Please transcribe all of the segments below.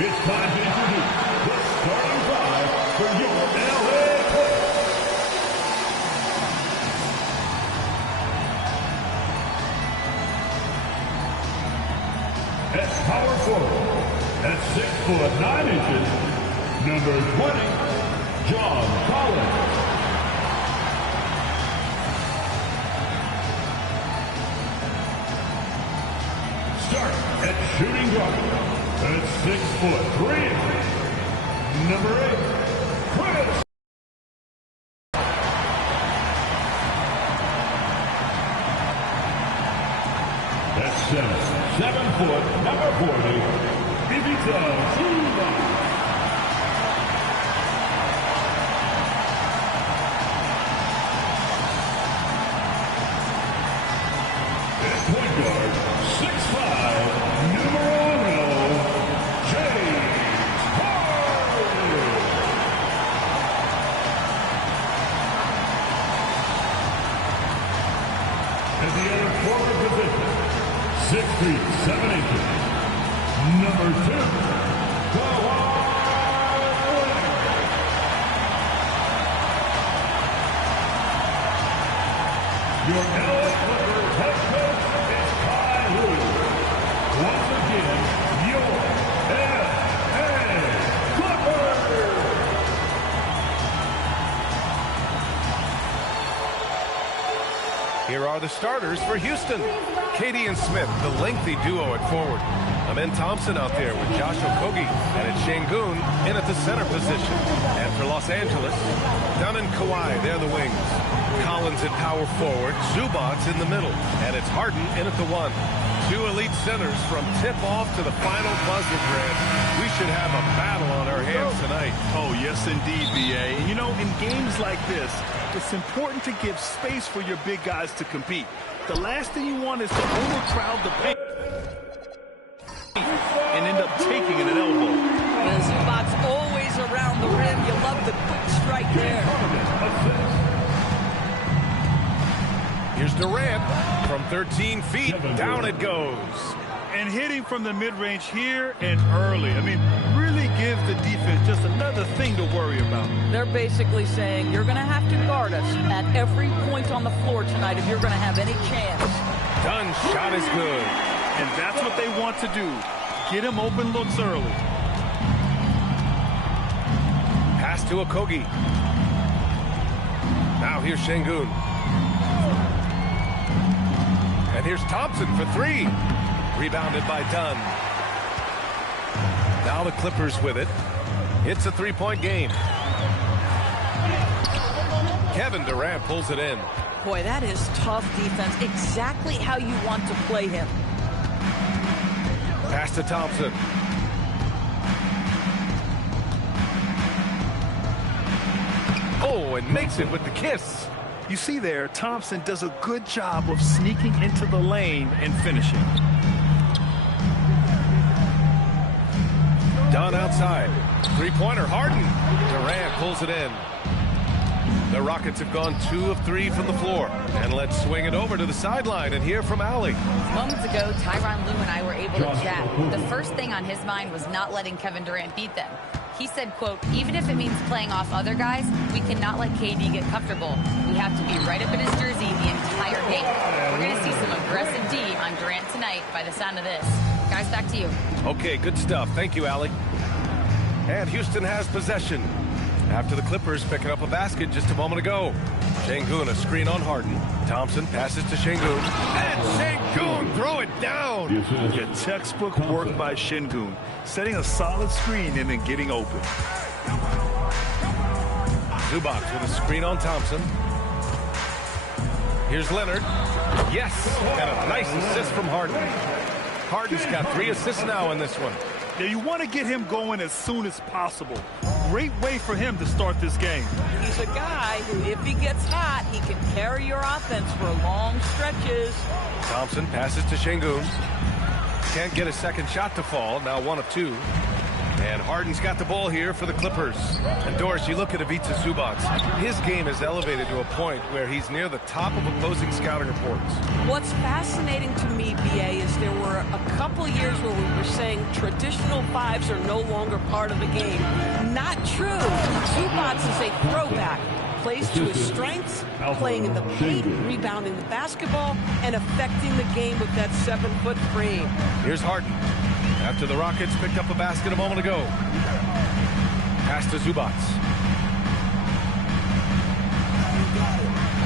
It's time to introduce the starting five for your LA Clippers. At power forward, at 6'9", number 20, John Collins. Start at shooting guard, at 6'3", number 8, Chris. At center, 7 foot, number 40, NBA2K26. Point guard, 6'5", numero 1, James Harden. At the other forward position, 6 feet 7 inches, number 2, Kawhi. Your LA Clippers head coach is Ty Lue. Once again, your LA Clippers. Here are the starters for Houston. Katie and Smith, the lengthy duo at forward. Amen Thompson out there with Josh Okogie, and it's Şengün in at the center position. And for Los Angeles, Dunn and Kawhi, they're the wings. Collins at power forward, Zubac's in the middle, and it's Harden in at the 1. Two elite centers from tip-off to the final buzzer, Grant. We should have a battle on our hands tonight. Oh, yes, indeed, B.A. And, you know, in games like this, it's important to give space for your big guys to compete. The last thing you want is to overcrowd the paint and end up taking an elbow. Well, Zubac's always around the rim. You love the quick strike there. Here's Durant from 13 feet. Down it goes. And hitting from the mid-range here and early. I mean, really give the defense just another thing to worry about. They're basically saying you're going to have to guard us at every point on the floor tonight if you're going to have any chance. Dunn's shot is good. And that's what they want to do. Get him open looks early. Pass to Okogie. Now here's Şengün. And here's Thompson for 3. Rebounded by Dunn. Now the Clippers with it. It's a 3-point game. Kevin Durant pulls it in. Boy, that is tough defense. Exactly how you want to play him. Pass to Thompson. Oh, and makes it with the kiss. You see there, Thompson does a good job of sneaking into the lane and finishing. Dunn outside. Three-pointer, Harden. Durant pulls it in. The Rockets have gone 2 of 3 from the floor. And let's swing it over to the sideline and hear from Allie. Moments ago, Tyronn Lue and I were able to chat. The first thing on his mind was not letting Kevin Durant beat them. He said, quote, even if it means playing off other guys, we cannot let KD get comfortable. We have to be right up in his jersey the entire game. We're going to see some aggressive D on Durant tonight by the sound of this. Guys, back to you. Okay, good stuff. Thank you, Allie. And Houston has possession. After the Clippers picking up a basket just a moment ago. Şengün, a screen on Harden. Thompson passes to Şengün. And Şengün throw it down. Yeah, textbook work by Şengün. Setting a solid screen and then getting open. Zubac with a screen on Thompson. Here's Leonard. Yes, and a nice assist from Harden. Harden's got 3 assists now in this one. Yeah, you want to get him going as soon as possible. Great way for him to start this game. He's a guy who, if he gets hot, he can carry your offense for long stretches. Thompson passes to Şengün. Can't get a second shot to fall. Now 1 of 2. And Harden's got the ball here for the Clippers. And Doris, you look at Ivica Zubac. His game is elevated to a point where he's near the top of opposing scouting reports. What's fascinating to me, BA, is there were a couple years where we were saying traditional fives are no longer part of the game. Not true. Zubac is a throwback. Plays to his strengths, playing in the paint, rebounding the basketball, and affecting the game with that 7-foot frame. Here's Harden. After the Rockets picked up a basket a moment ago. Pass to Zubac.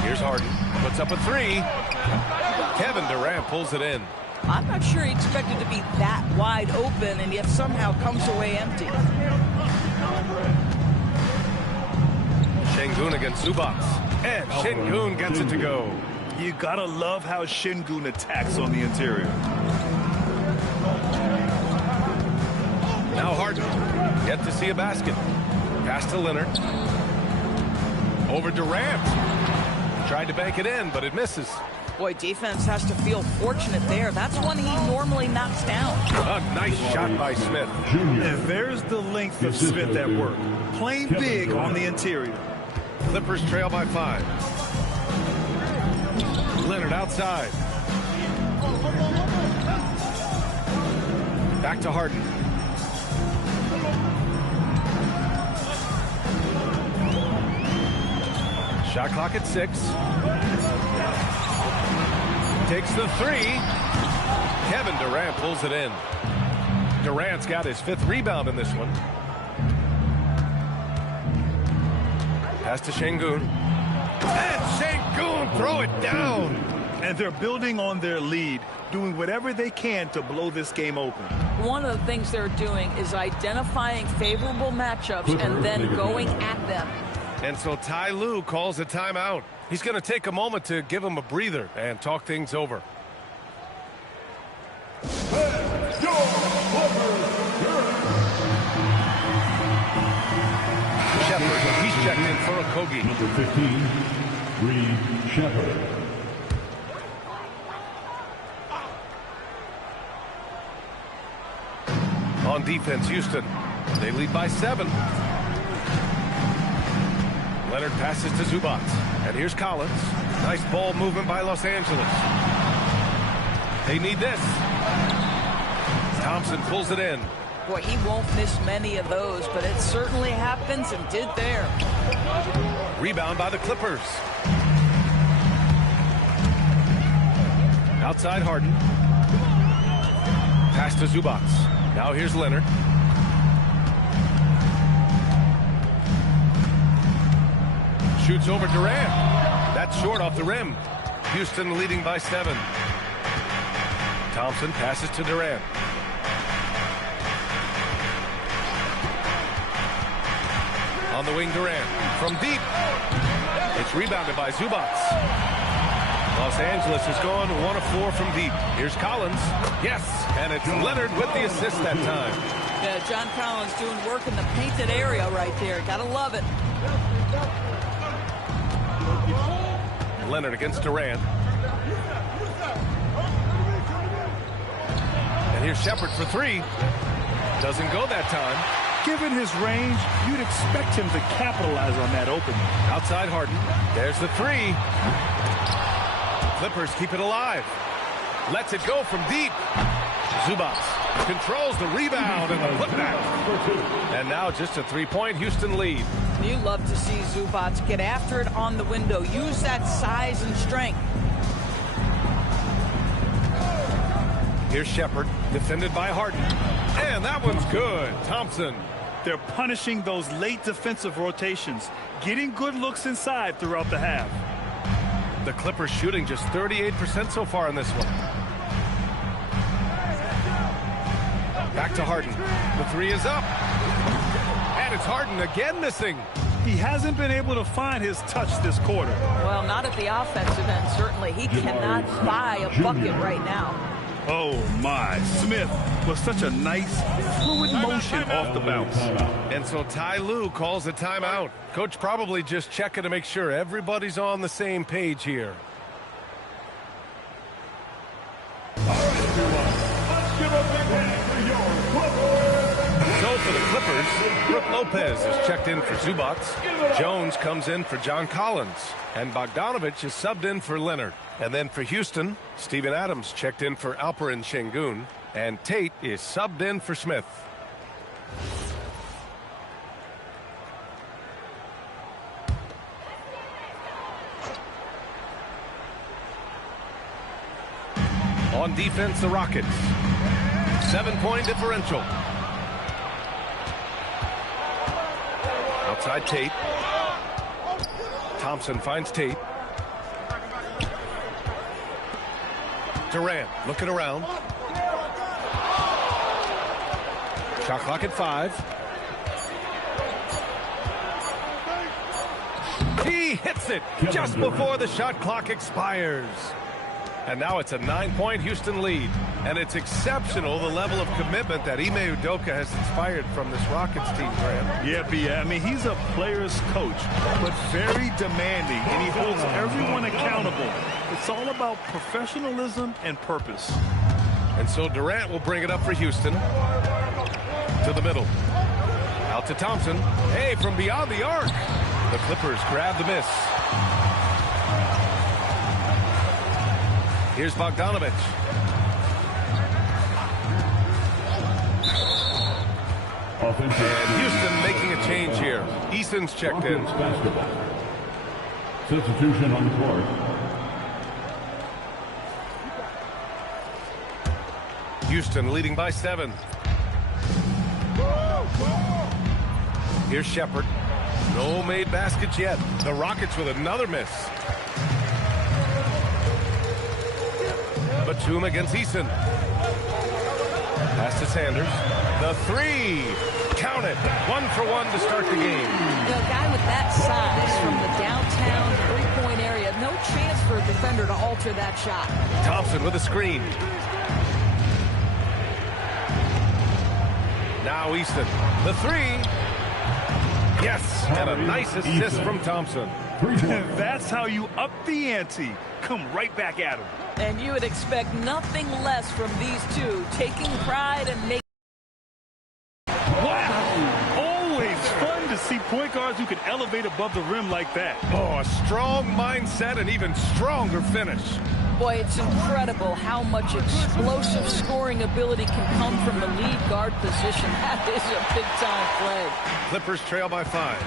Here's Harden. Puts up a three. Kevin Durant pulls it in. I'm not sure he expected to be that wide open and yet somehow comes away empty. Şengün against Zubac. And Şengün gets it to go. You gotta love how Şengün attacks on the interior. Now Harden. Yet to see a basket. Pass to Leonard. Over Durant. Tried to bank it in, but it misses. Boy, defense has to feel fortunate there. That's one he normally knocks down. A nice shot by Smith. And there's the length of Smith at work. Playing big on the interior. Clippers trail by 5. Leonard outside. Back to Harden. Shot clock at 6. Takes the 3. Kevin Durant pulls it in. Durant's got his 5th rebound in this one. Pass to Şengün. And Şengün throw it down. And they're building on their lead, doing whatever they can to blow this game open. One of the things they're doing is identifying favorable matchups and then going at them. And so Ty Lue calls a timeout. He's going to take a moment to give him a breather and talk things over. Shepard, he's checked in for Okogie. Number 15, Reed Shepard. On defense, Houston. They lead by 7. Leonard passes to Zubac. And here's Collins. Nice ball movement by Los Angeles. They need this. Thompson pulls it in. Boy, he won't miss many of those, but it certainly happens and did there. Rebound by the Clippers. Outside Harden. Pass to Zubac. Now here's Leonard. Shoots over Durant. That's short off the rim. Houston leading by 7. Thompson passes to Durant. On the wing, Durant. From deep. It's rebounded by Zubac. Los Angeles has gone 1 of 4 from deep. Here's Collins. Yes, and it's Leonard with the assist that time. Yeah, John Collins doing work in the painted area right there. Gotta love it. Leonard against Durant. And here's Shepard for 3. Doesn't go that time. Given his range, you'd expect him to capitalize on that opening. Outside Harden. There's the 3. Clippers keep it alive. Lets it go from deep. Zubac controls the rebound and the putback. And now just a 3-point Houston lead. You love to see Zubac get after it on the window. Use that size and strength. Here's Shepard, defended by Harden. And that one's good. Thompson. They're punishing those late defensive rotations, getting good looks inside throughout the half. The Clippers shooting just 38% so far in this one. Back to Harden. The 3 is up. And it's Harden again missing. He hasn't been able to find his touch this quarter. Well, not at the offensive end, certainly. He cannot buy a bucket right now. Oh, my. Smith with such a nice, fluid motion off the bounce. And so Ty Lue calls a timeout. Coach probably just checking to make sure everybody's on the same page here. So for the Clippers, Brook Lopez is checked in for Zubats. Jones comes in for John Collins. And Bogdanovich is subbed in for Leonard. And then for Houston, Steven Adams checked in for Alperen Şengün. And Tate is subbed in for Smith. On defense, the Rockets. 7-point differential. Outside Tate. Thompson finds Tate. Durant looking around. Shot clock at 5. He hits it just before the shot clock expires. And now it's a 9-point Houston lead. And it's exceptional, the level of commitment that Ime Udoka has inspired from this Rockets team, Graham. Yeah, B.A. I mean, he's a player's coach, but very demanding, and he holds everyone accountable. It's all about professionalism and purpose. And so Durant will bring it up for Houston. To the middle. Out to Thompson. Hey, from beyond the arc. The Clippers grab the miss. Here's Bogdanovich. And Houston making a change here. Eason's checked in. Substitution on the court. Houston leading by 7. Here's Shepherd. No made baskets yet. The Rockets with another miss. Batum against Eason. Pass to Sanders. The 3. Count it. 1 for 1 to start the game. A guy with that size from the downtown three-point area, no chance for a defender to alter that shot. Thompson with a screen. Now Easton. The 3. Yes, and a nice assist from Thompson. That's how you up the ante. Come right back at him. And you would expect nothing less from these two, taking pride and making. Wow! Always fun to see point guards who can elevate above the rim like that. Oh, a strong mindset and even stronger finish. Boy, it's incredible how much explosive scoring ability can come from the lead guard position. That is a big-time play. Clippers trail by 5.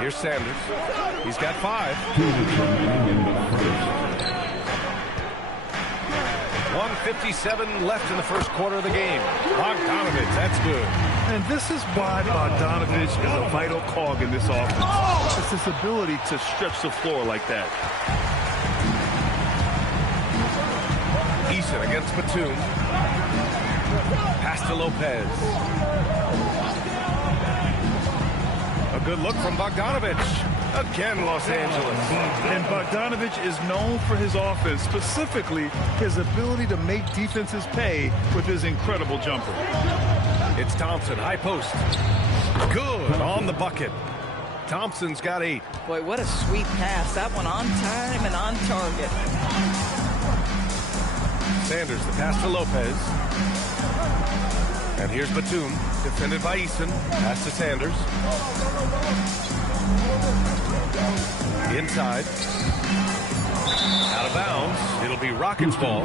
Here's Sanders. He's got 5. 1:57 left in the first quarter of the game. Bogdanovich, that's good. And this is why Bogdanovich is a vital cog in this offense. It's his ability to stretch the floor like that. Eason against Batum. Pass to Lopez. A good look from Bogdanovich. Again, Los Angeles. And Bogdanovich is known for his offense, specifically his ability to make defenses pay with his incredible jumper. It's Thompson, high post. Good on the bucket. Thompson's got 8. Boy, what a sweet pass. That one on time and on target. Sanders, the pass to Lopez. And here's Batum, defended by Eason. Pass to Sanders. Inside. Out of bounds. It'll be Rockets ball.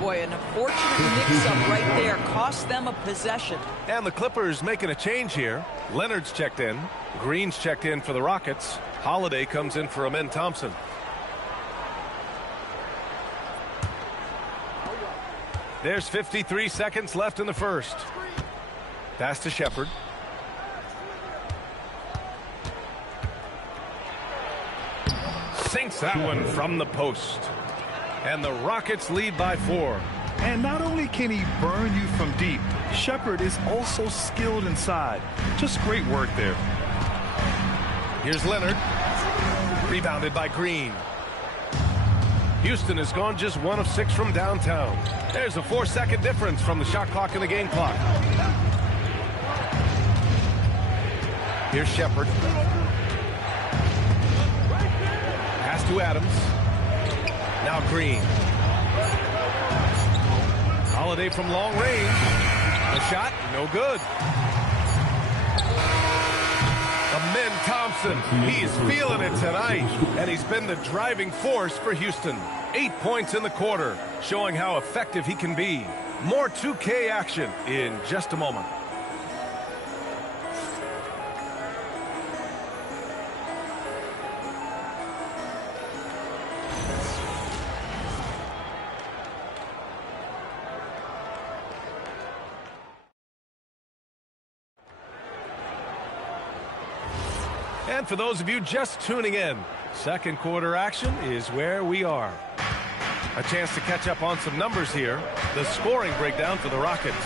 Boy, an unfortunate mix-up right there cost them a possession. And the Clippers making a change here. Leonard's checked in. Green's checked in for the Rockets. Holiday comes in for Amen Thompson. There's 53 seconds left in the first. Pass to Shepherd. Sinks that one from the post. And the Rockets lead by 4. And not only can he burn you from deep, Shepherd is also skilled inside. Just great work there. Here's Leonard. Rebounded by Green. Houston has gone just 1 of 6 from downtown. There's a 4-second difference from the shot clock and the game clock. Here's Shepherd. Pass to Adams. Now Green. Holiday from long range. The shot, no good. Amen Thompson, he is feeling it tonight, and he's been the driving force for Houston. 8 points in the quarter, showing how effective he can be. More 2K action in just a moment. And for those of you just tuning in, second quarter action is where we are. A chance to catch up on some numbers here. The scoring breakdown for the Rockets.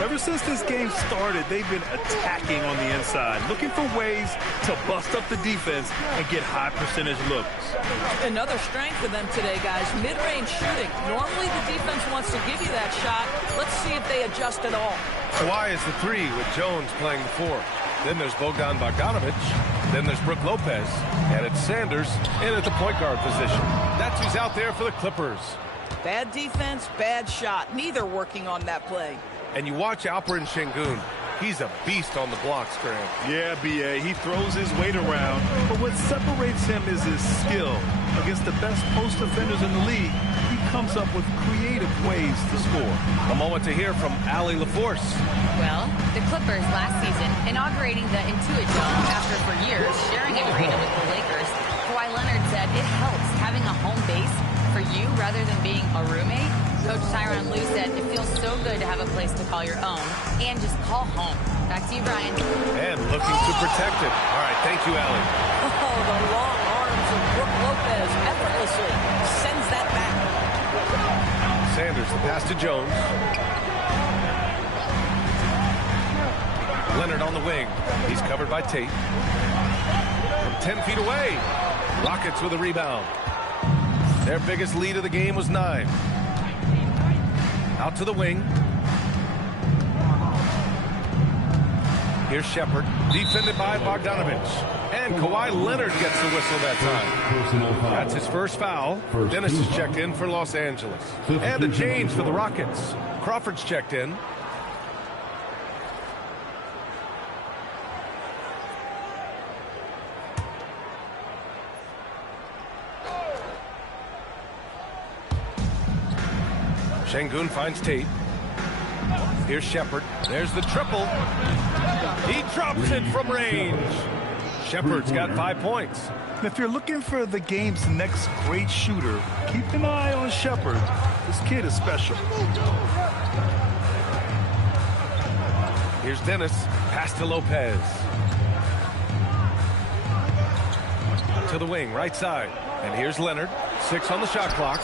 Ever since this game started, they've been attacking on the inside, looking for ways to bust up the defense and get high percentage looks. Another strength for them today, guys. Mid-range shooting. Normally the defense wants to give you that shot. Let's see if they adjust at all. Kawhi is the 3 with Jones playing the 4. Then there's Bogdan Bogdanovic. Then there's Brook Lopez. And it's Sanders in at the point guard position. That's who's out there for the Clippers. Bad defense, bad shot. Neither working on that play. And you watch Alperen Sengun. He's a beast on the blocks, Graham. Yeah, B.A., he throws his weight around, but what separates him is his skill. Against the best post defenders in the league, he comes up with creative ways to score. A moment to hear from Allie LaForce. Well, the Clippers last season inaugurating the Intuit Dome after for years sharing an arena with the Lakers. Kawhi Leonard said it helps having a home base for you rather than being a roommate. Coach Tyronn Lue said it feels so good to have a place to call your own and just call home. Back to you, Brian. And looking to protect it. All right, thank you, Allie. Oh, the long arms of Brook Lopez effortlessly sends that back. Sanders, the pass to Jones. Leonard on the wing. He's covered by Tate. From 10 feet away. Rockets with a rebound. Their biggest lead of the game was 9. Out to the wing. Here's Shepard, defended by Bogdanovic. And Kawhi Leonard gets the whistle that time. That's his first foul. Dennis is checked in for Los Angeles. And a change for the Rockets. Crawford's checked in. Sengun finds Tate. Here's Shepard. There's the triple. He drops it from range. Shepard's got 5 points. And if you're looking for the game's next great shooter, keep an eye on Shepard. This kid is special. Here's Dennis. Pass to Lopez. To the wing, right side. And here's Leonard. 6 on the shot clock.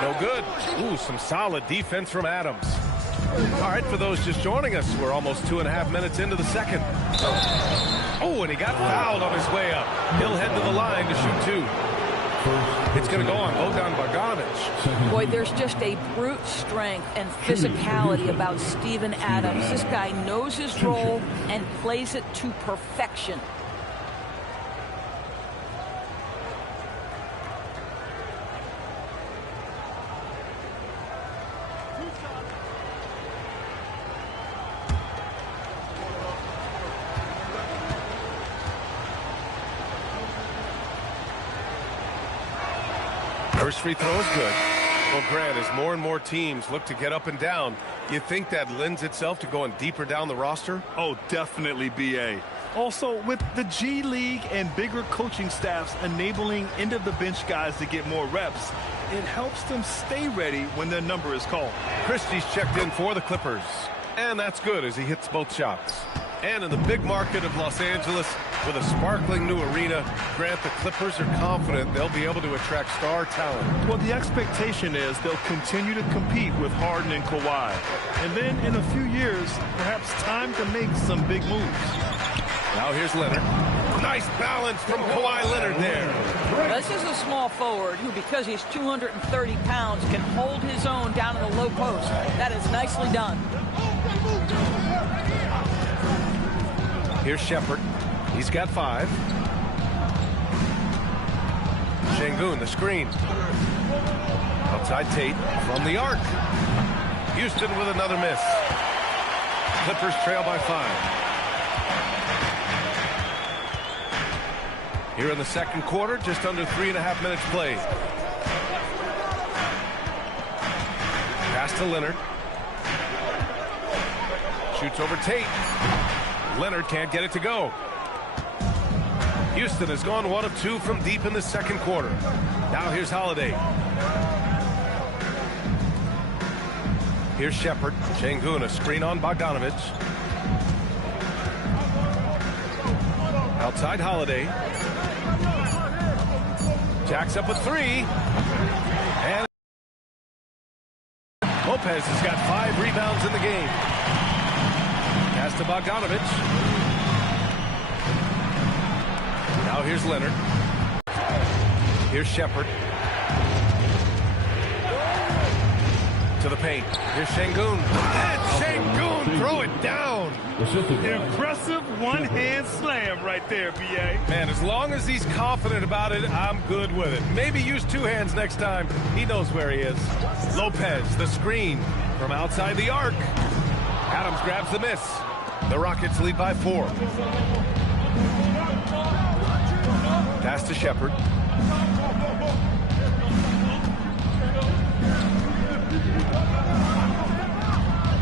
No good. Ooh, some solid defense from Adams. All right, for those just joining us, we're almost 2.5 minutes into the second. Oh, and he got fouled on his way up. He'll head to the line to shoot 2. It's going to go on Bogdan Bogdanovic. Boy, there's just a brute strength and physicality about Steven Adams. This guy knows his role and plays it to perfection. First free throw is good. Well, Grant, as more and more teams look to get up and down, you think that lends itself to going deeper down the roster? Oh, definitely, B.A. Also, with the G League and bigger coaching staffs enabling end-of-the-bench guys to get more reps, it helps them stay ready when their number is called. Christie's checked in for the Clippers. And that's good as he hits both shots. And in the big market of Los Angeles, with a sparkling new arena, Grant, the Clippers are confident they'll be able to attract star talent. Well, the expectation is they'll continue to compete with Harden and Kawhi. And then in a few years, perhaps time to make some big moves. Now here's Leonard. Nice balance from Kawhi Leonard there. This is a small forward who, because he's 230 pounds, can hold his own down in the low post. That is nicely done. Here's Shepard. He's got 5. Sengun, the screen. Outside Tate from the arc. Houston with another miss. Clippers trail by 5. Here in the second quarter, just under 3.5 minutes played. Pass to Leonard. Shoots over Tate. Leonard can't get it to go. Houston has gone 1 of 2 from deep in the second quarter. Now here's Holiday. Here's Shepard. Şengün, a screen on Bogdanović. Outside Holiday. Jacks up a 3. And Lopez has got 5 rebounds in the game. Pass to Bogdanović. Now here's Leonard. Here's Shepard. To the paint. Here's Şengün. And Şengün throw it down. Impressive one-hand slam right there, B.A. Man, as long as he's confident about it, I'm good with it. Maybe use 2 hands next time. He knows where he is. Lopez, the screen from outside the arc. Adams grabs the miss. The Rockets lead by 4. Pass to Shepard.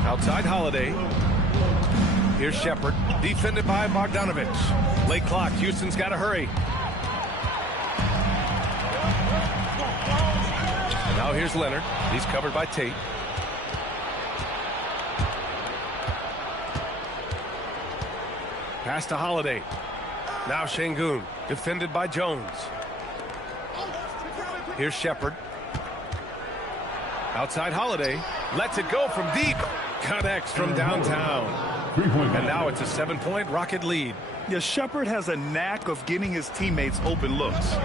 Outside Holiday. Here's Shepard. Defended by Bogdanović. Late clock. Houston's got to hurry. Now here's Leonard. He's covered by Tate. Pass to Holiday. Now Şengün. Defended by Jones. Here's Shepard. Outside Holiday. Lets it go from deep. Connects from downtown. And now it's a 7-point Rocket lead. Yeah, Shepard has a knack of getting his teammates open looks.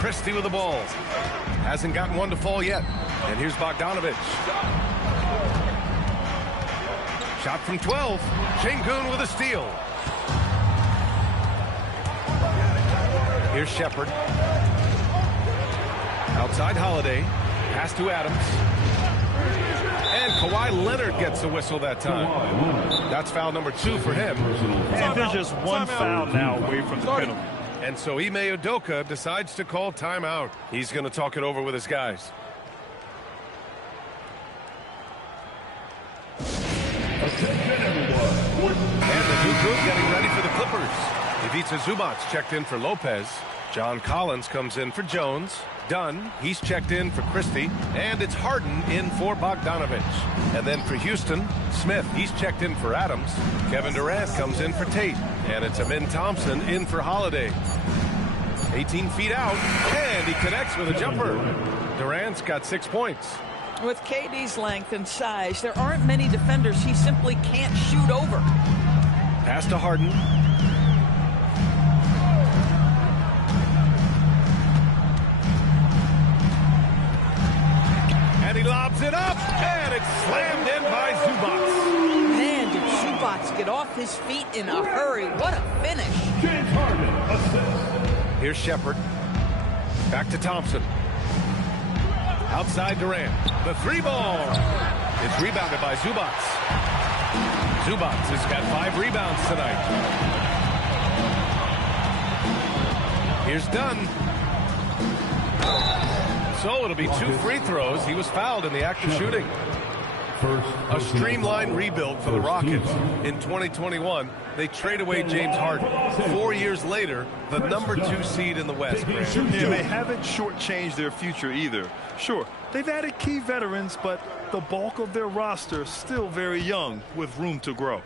Christie with the ball. Hasn't gotten one to fall yet. And here's Bogdanović. Shot from 12. Şengün with a steal. Here's Shepard. Outside Holiday. Pass to Adams. And Kawhi Leonard gets a whistle that time. That's foul number 2 for him. And there's just one foul now away from the penalty. And so Ime Udoka decides to call timeout. He's going to talk it over with his guys. And the new group getting ready for the Clippers. Ivica Zubac checked in for Lopez. John Collins comes in for Jones. Dunn, he's checked in for Christie. And it's Harden in for Bogdanović. And then for Houston, Smith, he's checked in for Adams. Kevin Durant comes in for Tate. And it's Amin Thompson in for Holiday. 18 feet out, and he connects with a jumper. Durant's got 6 points. With KD's length and size, there aren't many defenders he simply can't shoot over. Pass to Harden. And he lobs it up, and it's slammed in by Zubac. Man, did Zubac get off his feet in a hurry. What a finish. James Harden assists. Here's Shepard. Back to Thompson. Outside Durant. The 3-ball. It's rebounded by Zubac. Zubac has got 5 rebounds tonight. Here's Dunn. So it'll be 2 free throws. He was fouled in the act of shooting. A streamlined rebuild for the Rockets. In 2021, they trade away James Harden. 4 years later, the number 2 seed in the West. Yeah, they haven't shortchanged their future either. Sure, they've added key veterans, but the bulk of their roster is still very young with room to grow.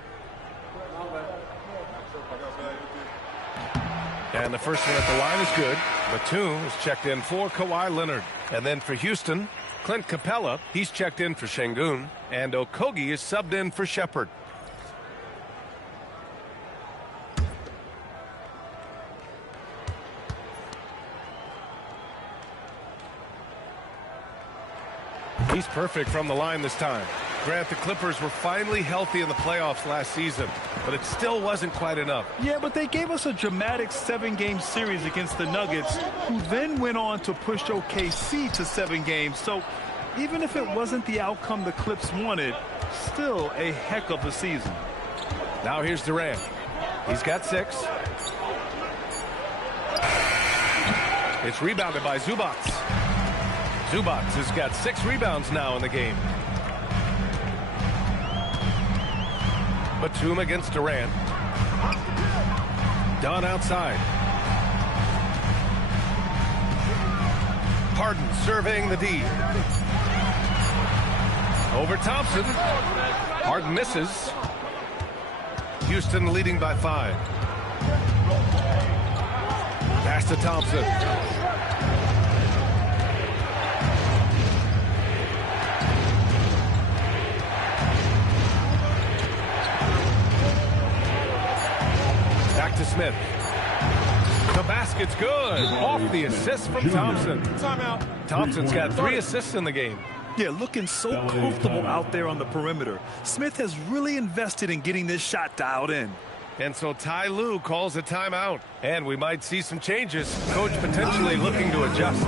And the first one at the line is good. Batum is checked in for Kawhi Leonard. And then for Houston, Clint Capella, he's checked in for Şengün. And Okogie is subbed in for Shepard. He's perfect from the line this time. Grant, the Clippers were finally healthy in the playoffs last season, but it still wasn't quite enough. Yeah, but they gave us a dramatic 7-game series against the Nuggets, who then went on to push OKC to 7 games. So even if it wasn't the outcome the Clips wanted, still a heck of a season. Now here's Durant. He's got 6. It's rebounded by Zubac. Zubac has got 6 rebounds now in the game. Batum against Durant. Dunn outside. Harden surveying the D. Over Thompson. Harden misses. Houston leading by 5. Pass to Thompson. Back to Smith. The basket's good. Off the assist from Thompson. Timeout. Thompson's got 3 assists in the game. Yeah, looking so comfortable out there on the perimeter. Smith has really invested in getting this shot dialed in. And so Ty Lue calls a timeout. And we might see some changes. Coach potentially looking to adjust.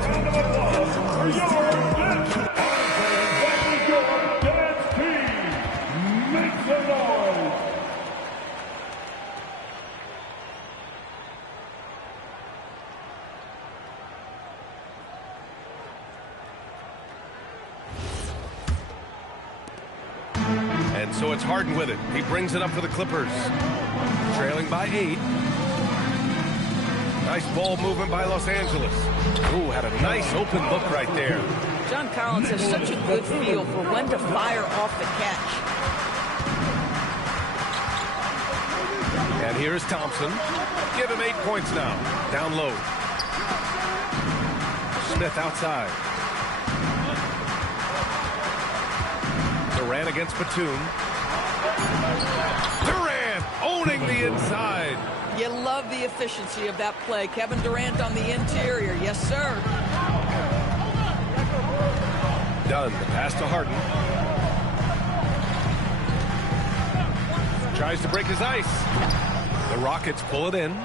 And so it's Harden with it. He brings it up for the Clippers. Trailing by 8. Nice ball movement by Los Angeles. Ooh, had a nice open look right there. John Collins has such a good feel for when to fire off the catch. And here's Thompson. Give him 8 points now. Down low. Smith outside. Durant against Batum. Durant owning the inside. You love the efficiency of that play. Kevin Durant on the interior. Yes, sir. Dunn, the pass to Harden. Tries to break his ice. The Rockets pull it in.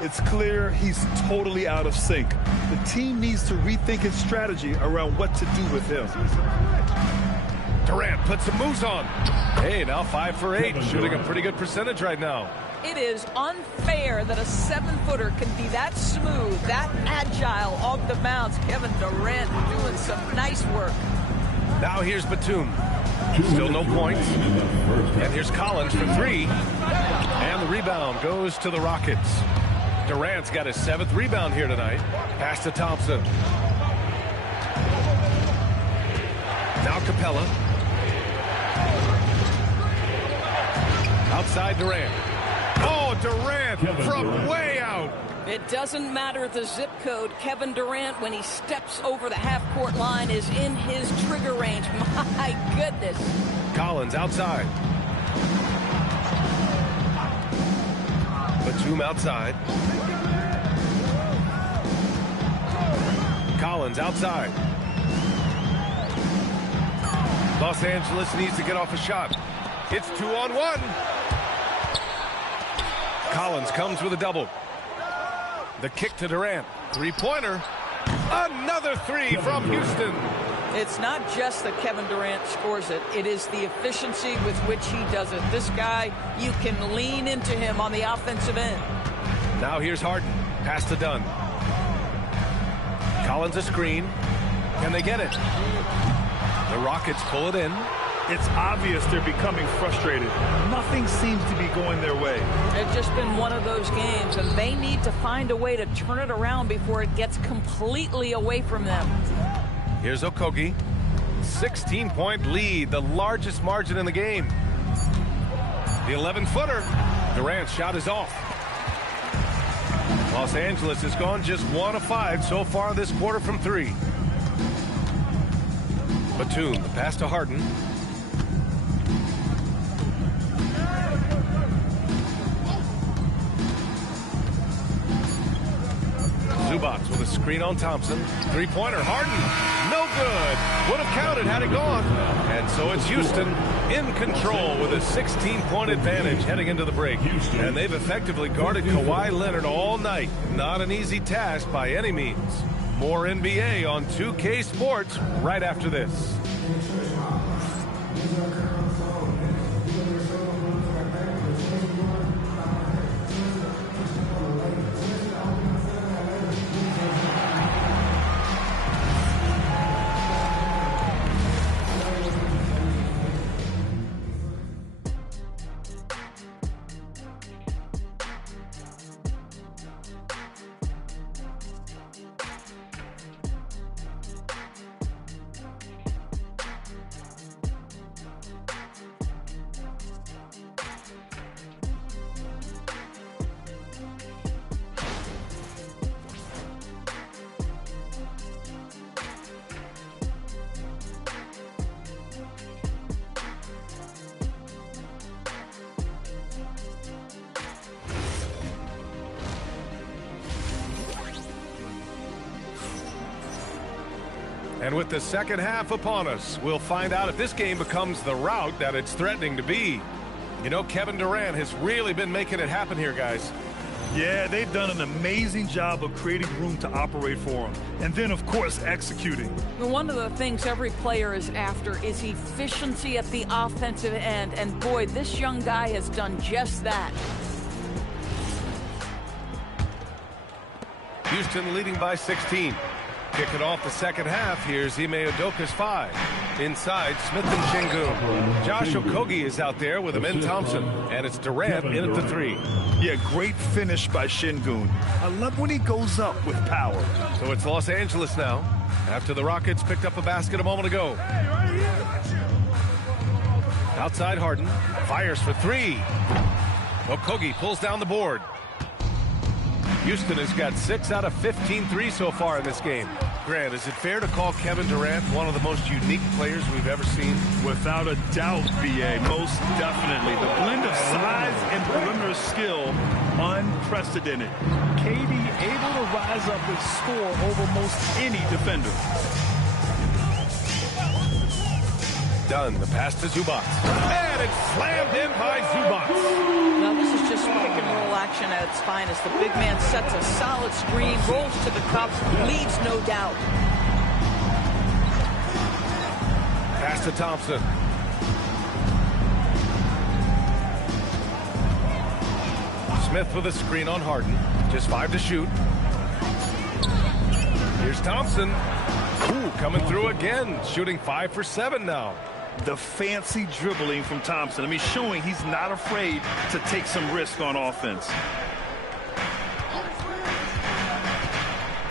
It's clear he's totally out of sync. The team needs to rethink its strategy around what to do with him. Durant puts some moves on. Hey, now 5 for 8. Shooting a pretty good percentage right now. It is unfair that a 7-footer can be that smooth, that agile off the bounce. Kevin Durant doing some nice work. Now here's Batum. Still no points. And here's Collins for 3. And the rebound goes to the Rockets. Durant's got his 7th rebound here tonight. Pass to Thompson. Now Capella. Outside Durant. Oh, Durant from way out. It doesn't matter the zip code. Kevin Durant, when he steps over the half-court line, is in his trigger range. My goodness. Collins outside. Batum outside. Collins outside. Los Angeles needs to get off a shot. It's 2-on-1. Collins comes with a double. The kick to Durant. 3-pointer. Another 3 from Houston. It's not just that Kevin Durant scores it. It is the efficiency with which he does it. This guy, you can lean into him on the offensive end. Now here's Harden. Pass to Dunn. Collins a screen. Can they get it? The Rockets pull it in. It's obvious they're becoming frustrated. Nothing seems to be going their way. It's just been one of those games, and they need to find a way to turn it around before it gets completely away from them. Here's Okogie. 16-point lead, the largest margin in the game. The 11-footer. Durant's shot is off. Los Angeles has gone just 1 of 5 so far this quarter from 3. Batum, the pass to Harden. Zubats with a screen on Thompson. Three-pointer, Harden. No good. Would have counted had it gone. And so it's Houston in control with a 16-point advantage heading into the break. And they've effectively guarded Kawhi Leonard all night. Not an easy task by any means. More NBA on 2K Sports right after this. And with the second half upon us, we'll find out if this game becomes the rout that it's threatening to be. You know, Kevin Durant has really been making it happen here, guys. Yeah, they've done an amazing job of creating room to operate for him. And then, of course, executing. One of the things every player is after is efficiency at the offensive end. And boy, this young guy has done just that. Houston leading by 16. Kicking off the second half, here's Ime Udoka's 5. Inside, Smith and Şengün. Josh Okogie is out there with Amen Thompson. And it's Durant in at the 3. Yeah, great finish by Şengün. I love when he goes up with power. So it's Los Angeles now, after the Rockets picked up a basket a moment ago. Outside Harden, fires for 3. Okogie pulls down the board. Houston has got 6 out of 15 threes so far in this game. Grant, is it fair to call Kevin Durant one of the most unique players we've ever seen? Without a doubt, B.A., most definitely. The blend of size and perimeter skill, unprecedented. KD able to rise up and score over most any defender. Done. The pass to Zubats. And it's slammed in by Zubats. Now this is just pick and roll action at its finest. The big man sets a solid screen, rolls to the cup, leaves no doubt. Pass to Thompson. Smith with a screen on Harden. Just 5 to shoot. Here's Thompson. Ooh, coming through again. Shooting 5 for 7 now. The fancy dribbling from Thompson. I mean, showing he's not afraid to take some risk on offense.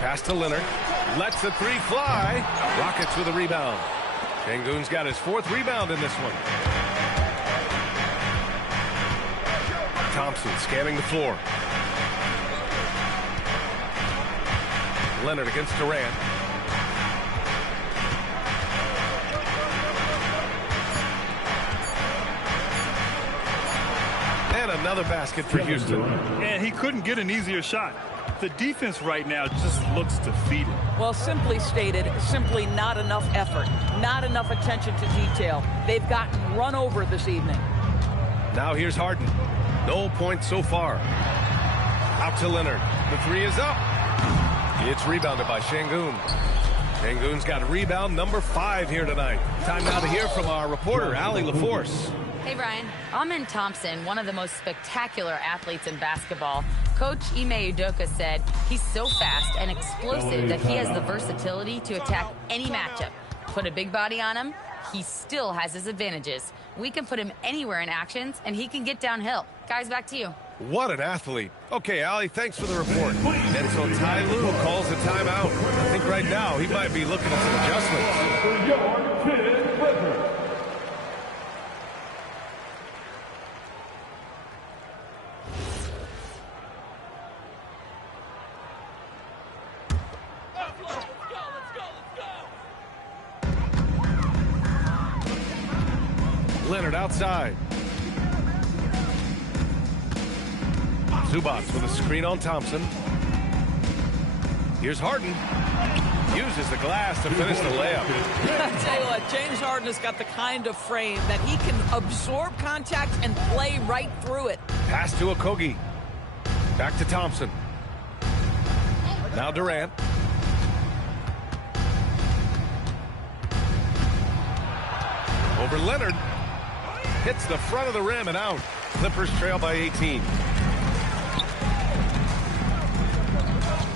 Pass to Leonard. Lets the 3 fly. Rockets with a rebound. Şengün's got his 4th rebound in this one. Thompson scanning the floor. Leonard against Durant. And another basket for Houston. And he couldn't get an easier shot. The defense right now just looks defeated. Well, simply stated, simply not enough effort, not enough attention to detail. They've gotten run over this evening. Now here's Harden. No points so far. Out to Leonard. The 3 is up. It's rebounded by Şengün. Şengün's got rebound number 5 here tonight. Time now to hear from our reporter, Allie LaForce. Hey, Brian. Amen Thompson, one of the most spectacular athletes in basketball. Coach Ime Udoka said he's so fast and explosive that he has the versatility to attack any matchup. Put a big body on him, he still has his advantages. We can put him anywhere in actions, and he can get downhill. Guys, back to you. What an athlete. Okay, Allie, thanks for the report. And so Ty Lue calls a timeout. I think right now he might be looking at some adjustments. Leonard outside. Zubats with a screen on Thompson. Here's Harden. Uses the glass to finish the layup. I tell you what, James Harden has got the kind of frame that he can absorb contact and play right through it. Pass to Okogie. Back to Thompson. Now Durant. Over Leonard. Hits the front of the rim and out. Clippers trail by 18.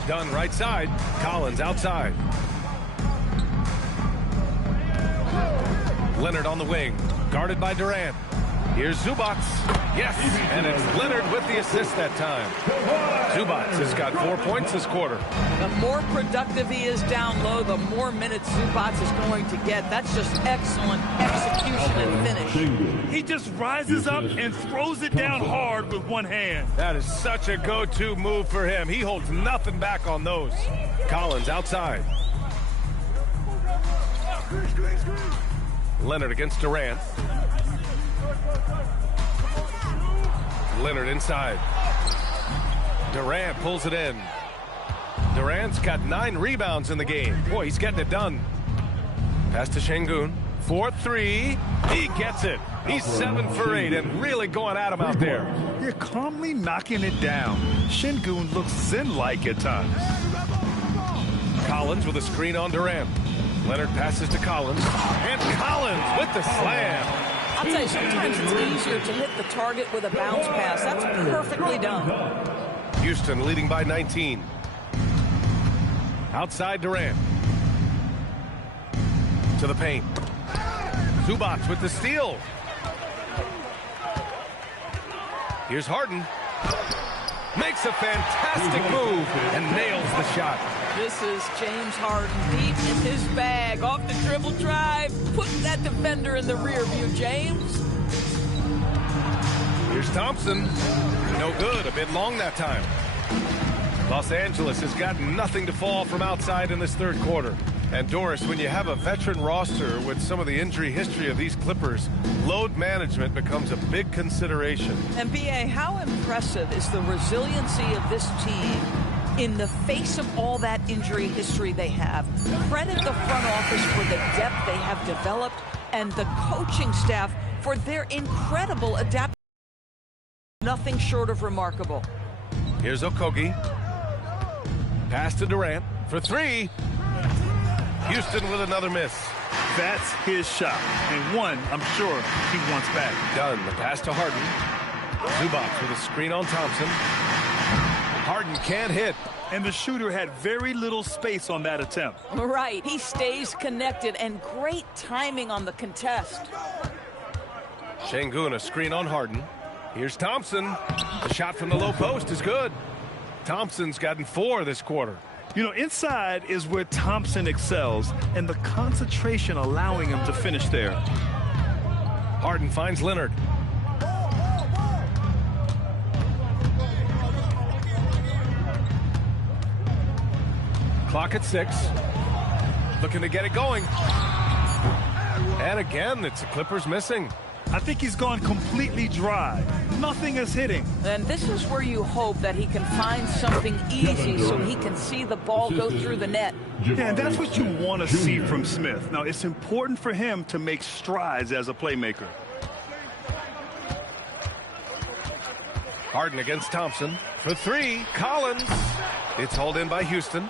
Dunn right side. Collins outside. Leonard on the wing. Guarded by Durant. Here's Zubac. Yes, and it's Leonard with the assist that time. Zubac has got 4 points this quarter. The more productive he is down low, the more minutes Zubac is going to get. That's just excellent execution and finish. He just rises up and throws it down hard with one hand. That is such a go-to move for him. He holds nothing back on those. Collins outside. Leonard against Durant. Leonard inside. Durant pulls it in. Durant's got 9 rebounds in the game. Boy, he's getting it done. Pass to Şengün. 4-3. He gets it. He's 7 for 8 and really going at him out there. You're calmly knocking it down. Şengün looks zen-like at times. Collins with a screen on Durant. Leonard passes to Collins. And Collins with the slam. I'll tell you, sometimes it's easier to hit the target with a bounce pass. That's perfectly done. Houston leading by 19. Outside Durant. To the paint. Zubac with the steal. Here's Harden. Makes a fantastic move and nails the shot. This is James Harden deep in his bag. Off the dribble drive. Putting that defender in the rear view, James. Here's Thompson. No good. A bit long that time. Los Angeles has got nothing to fall from outside in this third quarter. And Doris, when you have a veteran roster with some of the injury history of these Clippers, load management becomes a big consideration. And B.A., how impressive is the resiliency of this team in the face of all that injury history they have? Credit the front office for the depth they have developed and the coaching staff for their incredible adaptation. Nothing short of remarkable. Here's Okogie. Pass to Durant for 3. Houston with another miss. That's his shot, and one I'm sure he wants back. Dunn, the pass to Harden. Zubac with a screen on Thompson. Harden can't hit. And the shooter had very little space on that attempt. Right, he stays connected, and great timing on the contest. Şengün, a screen on Harden. Here's Thompson. The shot from the low post is good. Thompson's gotten 4 this quarter. You know, inside is where Thompson excels, and the concentration allowing him to finish there. Harden finds Leonard. Clock at 6. Looking to get it going. And again, it's the Clippers missing. I think he's gone completely dry. Nothing is hitting. And this is where you hope that he can find something easy so he can see the ball go through the net. Yeah, and that's what you want to see from Smith. Now, it's important for him to make strides as a playmaker. Harden against Thompson for 3. Collins. It's hauled in by Houston.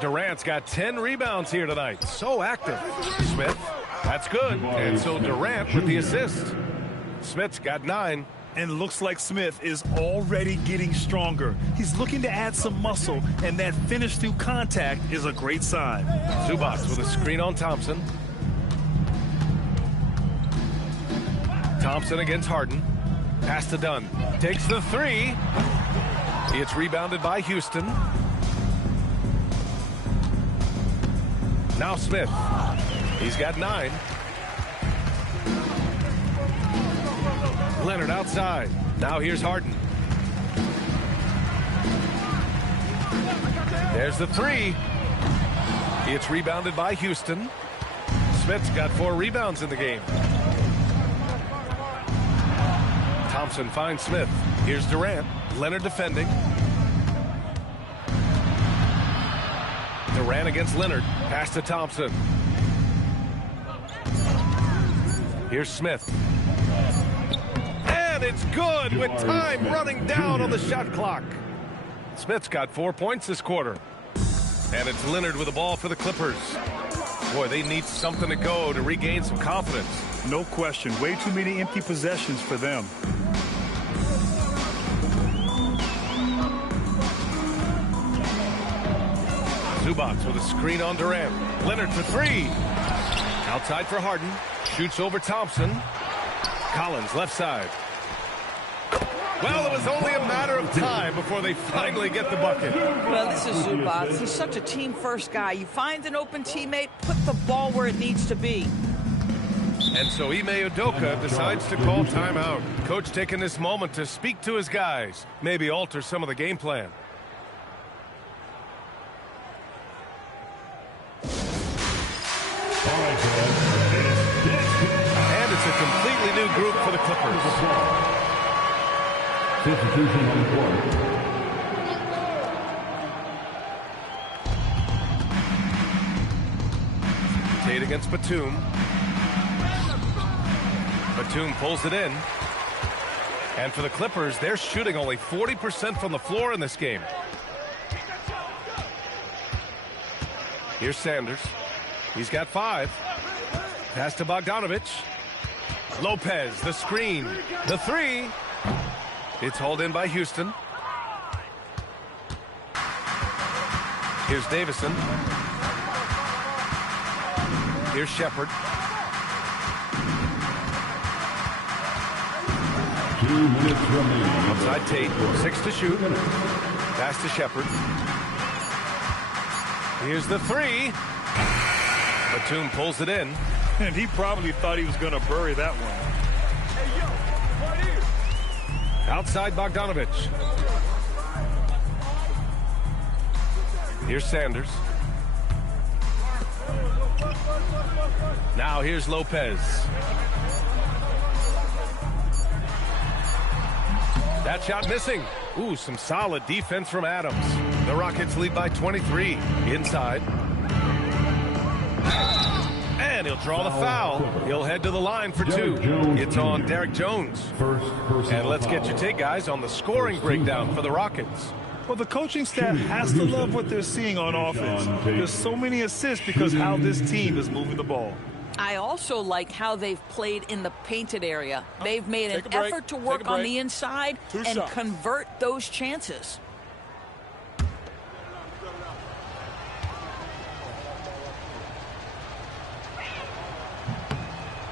Durant's got 10 rebounds here tonight. So active. Smith. That's good. And so Durant with the assist. Smith's got 9. And looks like Smith is already getting stronger. He's looking to add some muscle, and that finish through contact is a great sign. Zubac with a screen on Thompson. Thompson against Harden. Pass to Dunn. Takes the 3. It's rebounded by Houston. Now Smith. He's got 9. Leonard outside. Now here's Harden. There's the 3. It's rebounded by Houston. Smith's got 4 rebounds in the game. Thompson finds Smith. Here's Durant. Leonard defending. Durant against Leonard. Pass to Thompson. Here's Smith. And it's good with time running down on the shot clock. Smith's got 4 points this quarter. And it's Leonard with the ball for the Clippers. Boy, they need something to go to regain some confidence. No question. Way too many empty possessions for them. Zubac with a screen on Durant. Leonard for three. Outside for Harden. Shoots over Thompson. Collins left side. Well, it was only a matter of time before they finally get the bucket. Well, this is Zubac. He's such a team-first guy. You find an open teammate, put the ball where it needs to be. And so Ime Udoka decides to call timeout. Coach taking this moment to speak to his guys, maybe alter some of the game plan. And it's a completely new group for the Clippers. Substitution on the court. Tate against Batum. Batum pulls it in. And for the Clippers, they're shooting only 40% from the floor in this game. Here's Sanders. He's got 5. Pass to Bogdanovich. Lopez, the screen. The 3. It's hauled in by Houston. Here's Davison. Here's Shepard. 2 minutes remaining. Outside Tate. 6 to shoot. Pass to Shepard. Here's the 3. Batum pulls it in. And he probably thought he was going to bury that one. Outside Bogdanovich. Here's Sanders. Now here's Lopez. That shot missing. Ooh, some solid defense from Adams. The Rockets lead by 23. Inside. And he'll draw the foul. He'll head to the line for 2. It's on Derek Jones. And let's get your take, guys, on the scoring breakdown for the Rockets. Well, the coaching staff has to love what they're seeing on offense. There's so many assists because how this team is moving the ball. I also like how they've played in the painted area. They've made an effort to work on the inside and convert those chances.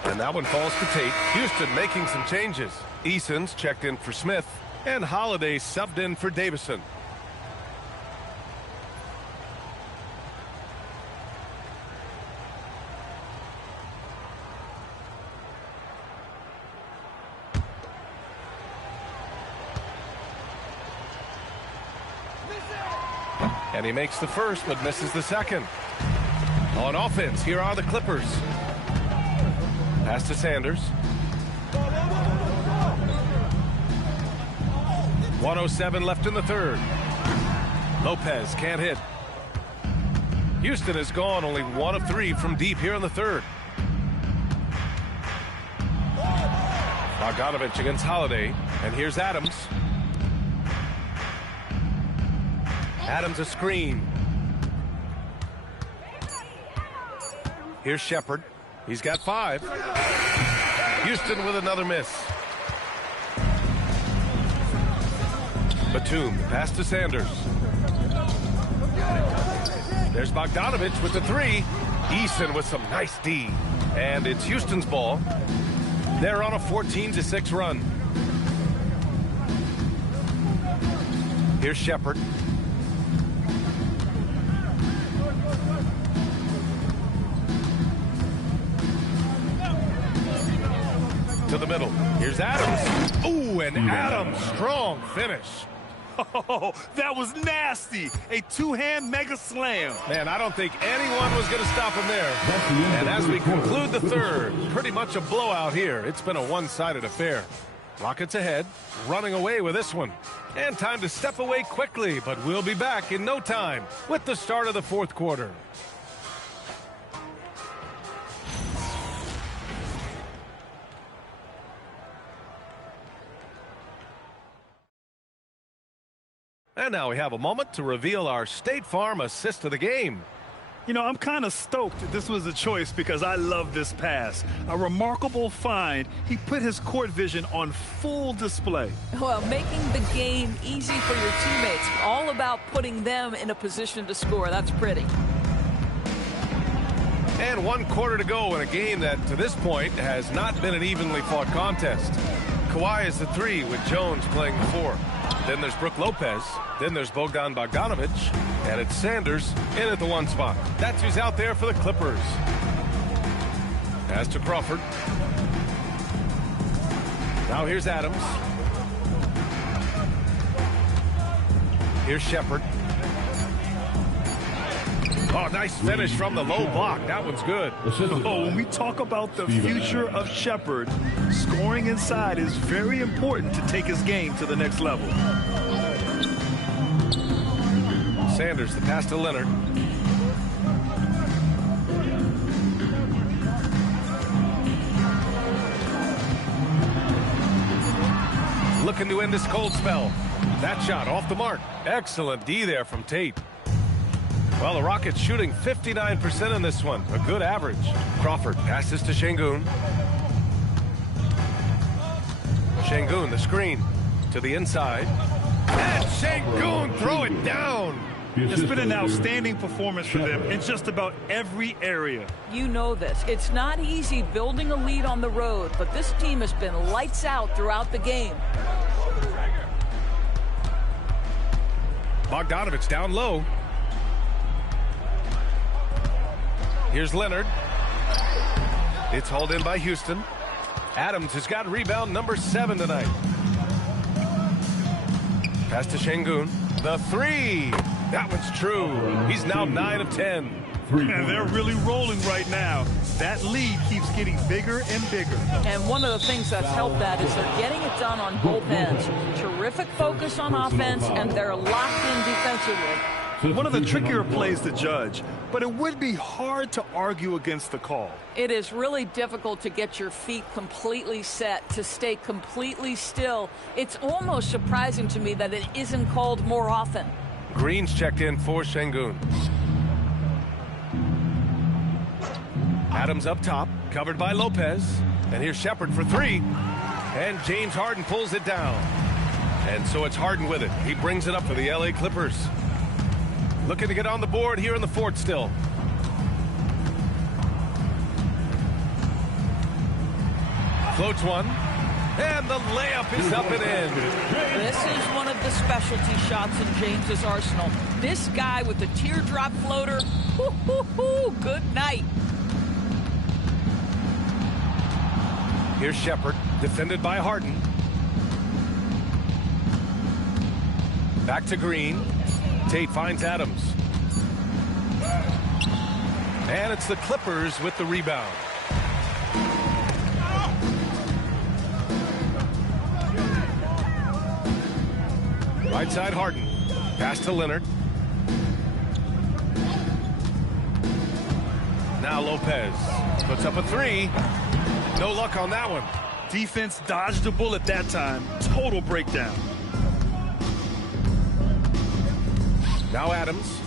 And that one falls to Tate. Houston making some changes. Eason's checked in for Smith, and Holiday subbed in for Davison. And he makes the first, but misses the second. On offense, here are the Clippers. Pass to Sanders. 1:07 left in the third. Lopez can't hit. Houston has gone only 1 of 3 from deep here in the third. Bogdanovich against Holiday. And here's Adams. Adams a screen. Here's Shepard. He's got 5. Houston with another miss. Batum, pass to Sanders. There's Bogdanovich with the 3. Eason with some nice D. And it's Houston's ball. They're on a 14-6 run. Here's Shepard. To the middle. Here's Adams. Ooh, and Adams, strong finish. Oh, that was nasty. A two-hand mega slam. Man, I don't think anyone was going to stop him there. And as we conclude the third, pretty much a blowout here. It's been a one-sided affair. Rockets ahead, running away with this one. And time to step away quickly, but we'll be back in no time with the start of the fourth quarter. And now we have a moment to reveal our State Farm assist of the game. You know, I'm kind of stoked this was a choice because I love this pass. A remarkable find. He put his court vision on full display. Well, making the game easy for your teammates. All about putting them in a position to score. That's pretty. And 1 quarter to go in a game that, to this point, has not been an evenly fought contest. Kawhi is the 3 with Jones playing the 4. Then there's Brook Lopez. Then there's Bogdan Bogdanovic. And it's Sanders in at the 1 spot. That's who's out there for the Clippers. Pass to Crawford. Now here's Adams. Here's Shepherd. Oh, nice finish from the low block. That one's good. Oh, when we talk about the future of Shepherd, scoring inside is very important to take his game to the next level. Sanders, the pass to Leonard. Looking to end this cold spell. That shot off the mark. Excellent D there from Tate. Well, the Rockets shooting 59% in this one. A good average. Crawford passes to Şengün. Şengün, the screen to the inside. And Şengün throw it down. It's been an outstanding performance for them in just about every area. You know this. It's not easy building a lead on the road, but this team has been lights out throughout the game. Bogdanovic down low. Here's Leonard. It's hauled in by Houston. Adams has got rebound number 7 tonight. Pass to Şengün. The 3. That one's true. He's now 9 of 10. And they're really rolling right now. That lead keeps getting bigger and bigger. And one of the things that's helped that is they're getting it done on both ends. Terrific focus on offense, and they're locked in defensively. One of the trickier plays to judge, but it would be hard to argue against the call. It is really difficult to get your feet completely set, to stay completely still. It's almost surprising to me that it isn't called more often. Green's checked in for Şengün. Adams up top, covered by Lopez. And here's Shepherd for 3. And James Harden pulls it down. And so it's Harden with it. He brings it up for the LA Clippers. Looking to get on the board here in the fourth still. Floats one. And the layup is up and in. This is one of the specialty shots in James's arsenal. This guy with the teardrop floater, good night. Here's Shepherd, defended by Harden. Back to Green. Tate finds Adams. And it's the Clippers with the rebound. Right side Harden. Pass to Leonard. Now Lopez puts up a 3. No luck on that one. Defense dodged a bullet that time. Total breakdown. Now Adams.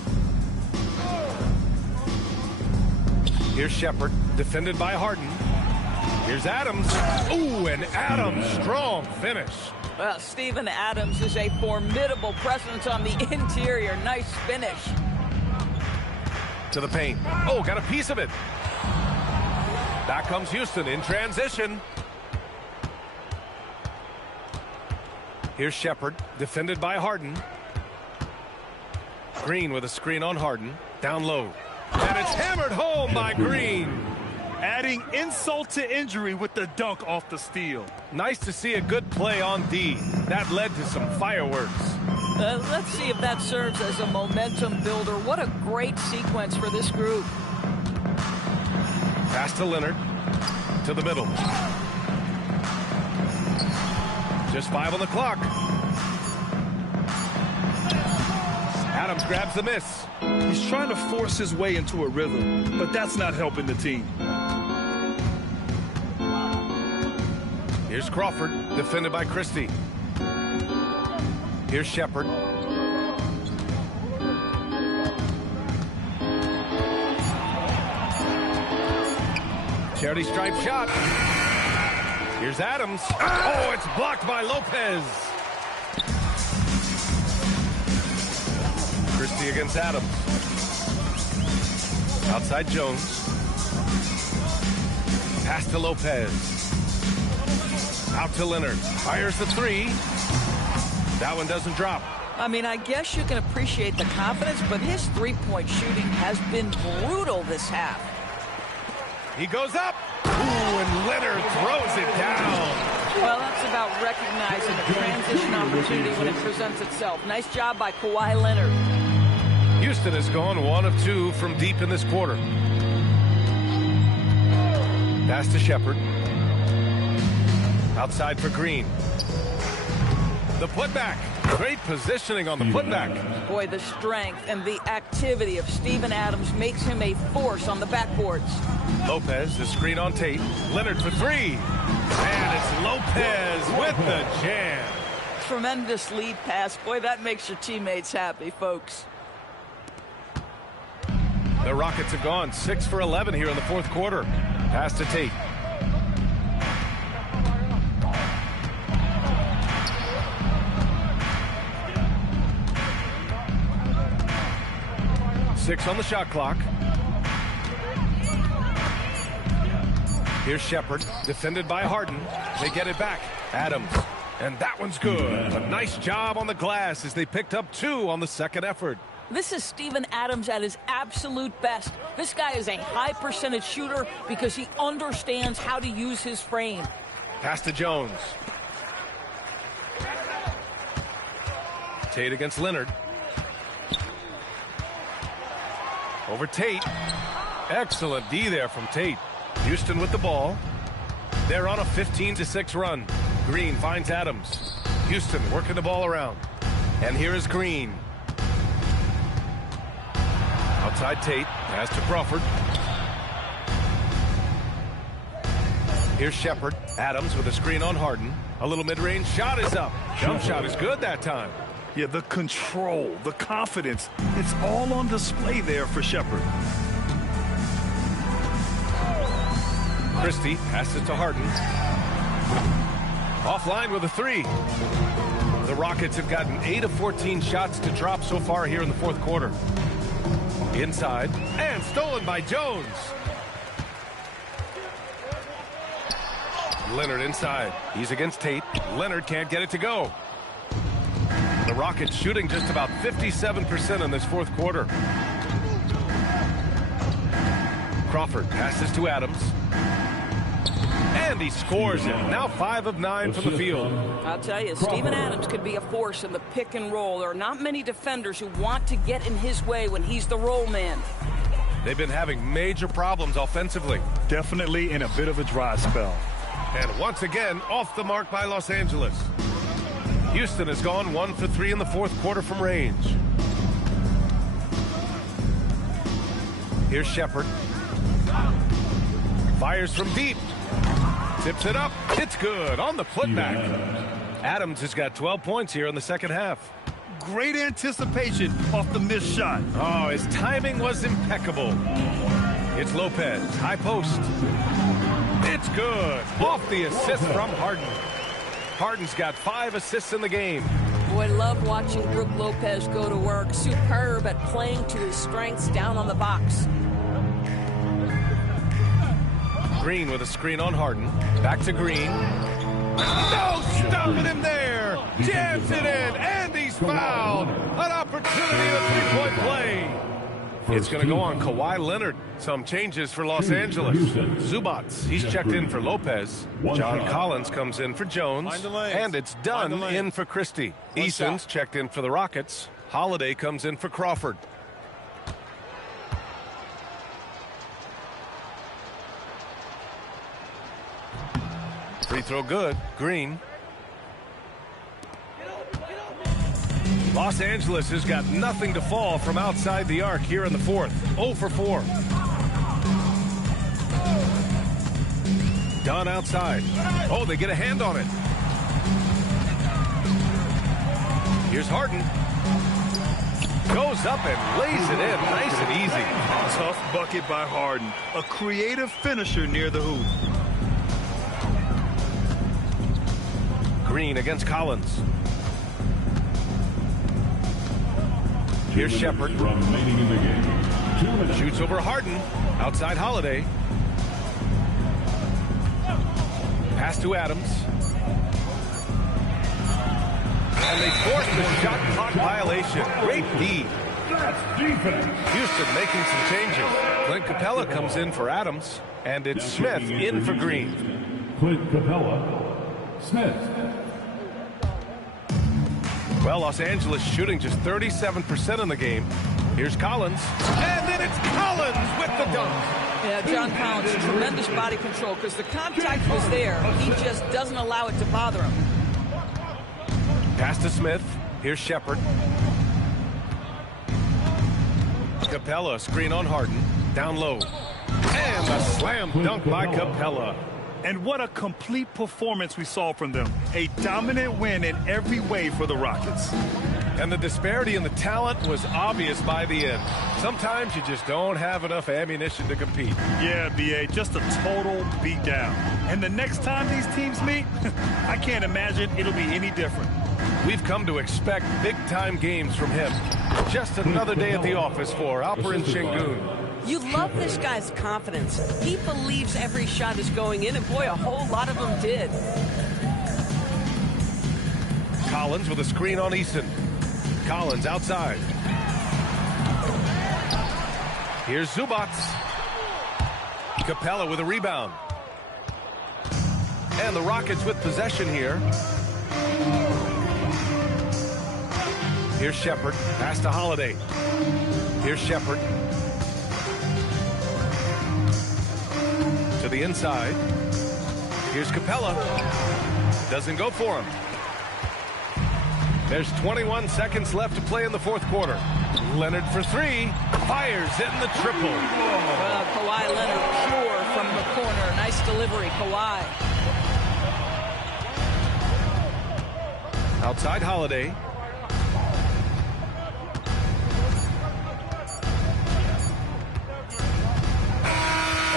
Here's Shepherd, defended by Harden. Here's Adams. Ooh, and Adams, strong finish. Well, Steven Adams is a formidable presence on the interior. Nice finish. To the paint. Oh, got a piece of it. Back comes Houston in transition. Here's Shepherd, defended by Harden. Green with a screen on Harden. Down low. And it's hammered home by Green. Adding insult to injury with the dunk off the steal. Nice to see a good play on D. That led to some fireworks. Let's see if that serves as a momentum builder. What a great sequence for this group. Pass to Leonard. To the middle. Just 5 on the clock. Adams grabs the miss. He's trying to force his way into a rhythm, but that's not helping the team. Here's Crawford, defended by Christie. Here's Shepard. Charity stripe shot. Here's Adams. Oh, it's blocked by Lopez. Christie against Adams. Outside Jones. Pass to Lopez. Out to Leonard. Fires the three. That one doesn't drop. I mean, I guess you can appreciate the confidence, but his three-point shooting has been brutal this half. He goes up. Ooh, and Leonard throws it down. Well, that's about recognizing a transition opportunity when it presents itself. Nice job by Kawhi Leonard. Houston has gone 1 of 2 from deep in this quarter. Pass to Shepard. Outside for Green. The putback. Great positioning on the putback. Boy, the strength and the activity of Steven Adams makes him a force on the backboards. Lopez, the screen on Tate. Leonard for 3. And it's Lopez with the jam. Tremendous lead pass. Boy, that makes your teammates happy, folks. The Rockets have gone 6 for 11 here in the fourth quarter. Pass to Tate. Six on the shot clock. Here's Shepard, defended by Harden. They get it back. Adams. And that one's good. A nice job on the glass as they picked up 2 on the second effort. This is Steven Adams at his absolute best. This guy is a high percentage shooter because he understands how to use his frame. Pass to Jones. Tate against Leonard. Over Tate. Excellent D there from Tate. Houston with the ball. They're on a 15-6 run. Green finds Adams. Houston working the ball around. And here is Green. Outside Tate. Pass to Crawford. Here's Shepard. Adams with a screen on Harden. A little mid-range shot is up. Jump shot is good that time. Yeah, the control, the confidence, it's all on display there for Shepard. Christie passes to Harden. Offline with a 3. The Rockets have gotten 8 of 14 shots to drop so far here in the fourth quarter. Inside, and stolen by Jones. Leonard inside. He's against Tate. Leonard can't get it to go. The Rockets shooting just about 57% in this fourth quarter. Crawford passes to Adams. And he scores it. Now 5 of 9 from the field. I'll tell you, Steven Adams could be a force in the pick and roll. There are not many defenders who want to get in his way when he's the roll man. They've been having major problems offensively. Definitely in a bit of a dry spell. And once again, off the mark by Los Angeles. Houston has gone 1 for 3 in the fourth quarter from range. Here's Shepard. Fires from deep. Tips it up. It's good on the putback. Adams has got 12 points here in the second half. Great anticipation off the missed shot. Oh, his timing was impeccable. It's Lopez. High post. It's good. Off the assist from Harden. Harden's got 5 assists in the game. Boy, love watching Brook Lopez go to work. Superb at playing to his strengths down on the box. Green with a screen on Harden. Back to Green. No stopping him there. Jams it in, and he's fouled. An opportunity, a three-point play. It's going to go on Kawhi Leonard. Some changes for Los Angeles. Zubats, he's checked in for Lopez. John Collins comes in for Jones. And it's Dunn in for Christie. Eason's checked in for the Rockets. Holiday comes in for Crawford. Free throw good. Green. Los Angeles has got nothing to fall from outside the arc here in the fourth. 0 for 4. Dunn outside. Oh, they get a hand on it. Here's Harden. Goes up and lays it in nice and easy. Tough bucket by Harden. A creative finisher near the hoop. Green against Collins. Here's Shepard. Remaining in the game. 2 minutes. Shoots over Harden. Outside Holiday. Pass to Adams. And they force the shot clock violation. Great D. That's defense. Houston making some changes. Clint Capella comes in for Adams. And it's Smith in for Green. Clint Capella. Smith. Well, Los Angeles shooting just 37% in the game. Here's Collins. And then it's Collins with the dunk. Yeah, John Collins, tremendous body control because the contact was there. He just doesn't allow it to bother him. Pass to Smith. Here's Shepard. Capella, screen on Harden. Down low. And a slam dunk by Capella. And what a complete performance we saw from them. A dominant win in every way for the Rockets. And the disparity in the talent was obvious by the end. Sometimes you just don't have enough ammunition to compete. Yeah, B.A., just a total beatdown. And the next time these teams meet, I can't imagine it'll be any different. We've come to expect big-time games from him. Just another day at the office for Alperen Şengün. You love this guy's confidence. He believes every shot is going in, and boy, a whole lot of them did. Collins with a screen on Eason. Collins outside. Here's Zubac. Capella with a rebound. And the Rockets with possession here. Here's Shepard. Pass to Holiday. Here's Shepard. To the inside. Here's Capella. Doesn't go for him. There's 21 seconds left to play in the fourth quarter. Leonard for 3. Fires in the triple. Kawhi Leonard pure from the corner. Nice delivery, Kawhi. Outside Holiday.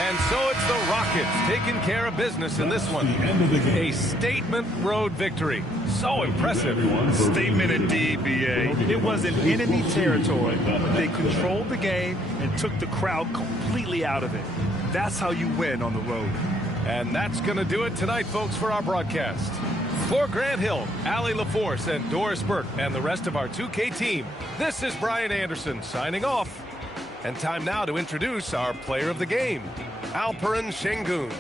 And so it's the Rockets taking care of business in this one. A statement road victory. So impressive. Statement indeed, B.A. It was in enemy territory, but they controlled the game and took the crowd completely out of it. That's how you win on the road. And that's going to do it tonight, folks, for our broadcast. For Grant Hill, Allie LaForce, and Doris Burke, and the rest of our 2K team, this is Brian Anderson signing off. And time now to introduce our player of the game, Alperen Şengün.